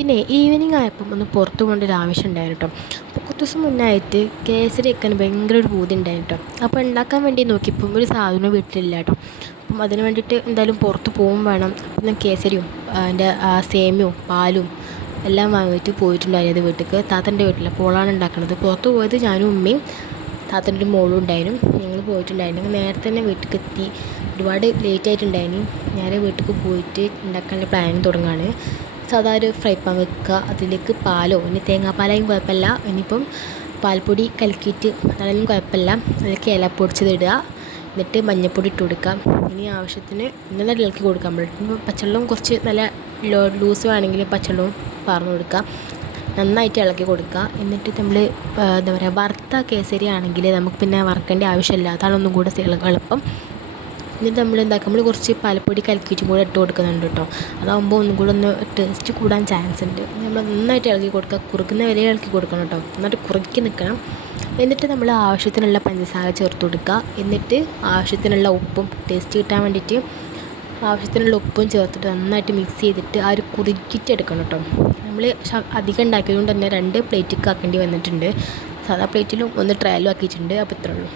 പിന്നെ ഈവനിങ് ആയപ്പം ഒന്ന് പുറത്ത് പോകേണ്ട ഒരു ആവശ്യം ഉണ്ടായിരുന്നു കേട്ടോ. അപ്പോൾ കുറച്ച് ദിവസം മുന്നായിട്ട് കേസരി വെക്കാൻ ഭയങ്കര ഒരു പൂതി ഉണ്ടായിരുന്നു കേട്ടോ. അപ്പോൾ ഉണ്ടാക്കാൻ വേണ്ടി നോക്കിയപ്പം ഒരു സാധനം വീട്ടിലില്ല കേട്ടോ. അപ്പം അതിന് വേണ്ടിയിട്ട് എന്തായാലും പുറത്ത് പോകും വേണം. അപ്പം ഞാൻ കേസരിയും അതിൻ്റെ സേമിയവും പാലും എല്ലാം വാങ്ങിയിട്ട് പോയിട്ടുണ്ടായിരുന്നു വീട്ടിലേക്ക്, താത്തൻ്റെ വീട്ടിൽ. അപ്പോൾ ഓളാണ് ഉണ്ടാക്കുന്നത്. പുറത്ത് പോയത് ഞാനും ഉമ്മയും താത്തൻ്റെ ഒരു മോളും ഉണ്ടായിരുന്നു. ഞങ്ങൾ പോയിട്ടുണ്ടായിരുന്നു. നേരത്തെ തന്നെ വീട്ടിലേക്ക് എത്തി. ഒരുപാട് ലേറ്റ് ആയിട്ടുണ്ടായിരുന്നു. നേരെ വീട്ടിലേക്ക് പോയിട്ട് ഉണ്ടാക്കാനുള്ള പ്ലാനിങ് തുടങ്ങുകയാണ്. സാധാ ഒരു ഫ്രൈ പാൻ വെക്കുക, അതിലേക്ക് പാലോ ഇനി തേങ്ങാപ്പാലായും കുഴപ്പമില്ല, ഇനിയിപ്പം പാൽപ്പൊടി കലക്കിയിട്ട് അതായാലും കുഴപ്പമില്ല. അതിലേക്ക് ഇല പൊടിച്ചതിടുക, എന്നിട്ട് മഞ്ഞൾപ്പൊടി ഇട്ട് കൊടുക്കാം. ഇനി ആവശ്യത്തിന് ഇന്നലെ ഇളക്കി കൊടുക്കാം. പച്ചവെള്ളം കുറച്ച് നല്ല ലൂസ് വേണമെങ്കിൽ പച്ചവെള്ളവും പാർന്ന് കൊടുക്കുക. നന്നായിട്ട് ഇളക്കി കൊടുക്കുക. എന്നിട്ട് നമ്മൾ എന്താ പറയുക, വറുത്ത കേസരി ആണെങ്കിൽ നമുക്ക് പിന്നെ വറുക്കേണ്ട ആവശ്യമില്ല. അതാണ് ഒന്നും കൂടെ എളുപ്പം. എന്നിട്ട് നമ്മൾ എന്താക്കുക, നമ്മൾ കുറച്ച് പാൽപ്പൊടി കലക്കിയിട്ടും കൂടെ ഇട്ട് കൊടുക്കുന്നുണ്ട് കേട്ടോ. അതാകുമ്പോൾ ഒന്നും കൂടെ ഒന്ന് ടേസ്റ്റ് കൂടാൻ ചാൻസ് ഉണ്ട്. നമ്മൾ നന്നായിട്ട് ഇളക്കി കൊടുക്കുക, കുറുക്കുന്ന വരെ ഇളക്കി കൊടുക്കണം കേട്ടോ. നന്നായിട്ട് കുറുക്കി നിൽക്കണം. എന്നിട്ട് നമ്മൾ ആവശ്യത്തിനുള്ള പഞ്ചസാര ചേർത്ത് കൊടുക്കുക. എന്നിട്ട് ആവശ്യത്തിനുള്ള ഉപ്പും ടേസ്റ്റ് കിട്ടാൻ വേണ്ടിയിട്ട് ആവശ്യത്തിനുള്ള ഉപ്പും ചേർത്തിട്ട് നന്നായിട്ട് മിക്സ് ചെയ്തിട്ട് ആ ഒരു കുറുക്കിയിട്ട് എടുക്കണം കേട്ടോ. നമ്മൾ അധികം ഉണ്ടാക്കിയത് കൊണ്ട് തന്നെ 2 പ്ലേറ്റിലേക്ക് ആക്കേണ്ടി വന്നിട്ടുണ്ട്. സാധാ പ്ലേറ്റിലും 1 ട്രയലും ആക്കിയിട്ടുണ്ട്. അപ്പോൾ ഇത്രേ ഉള്ളൂ.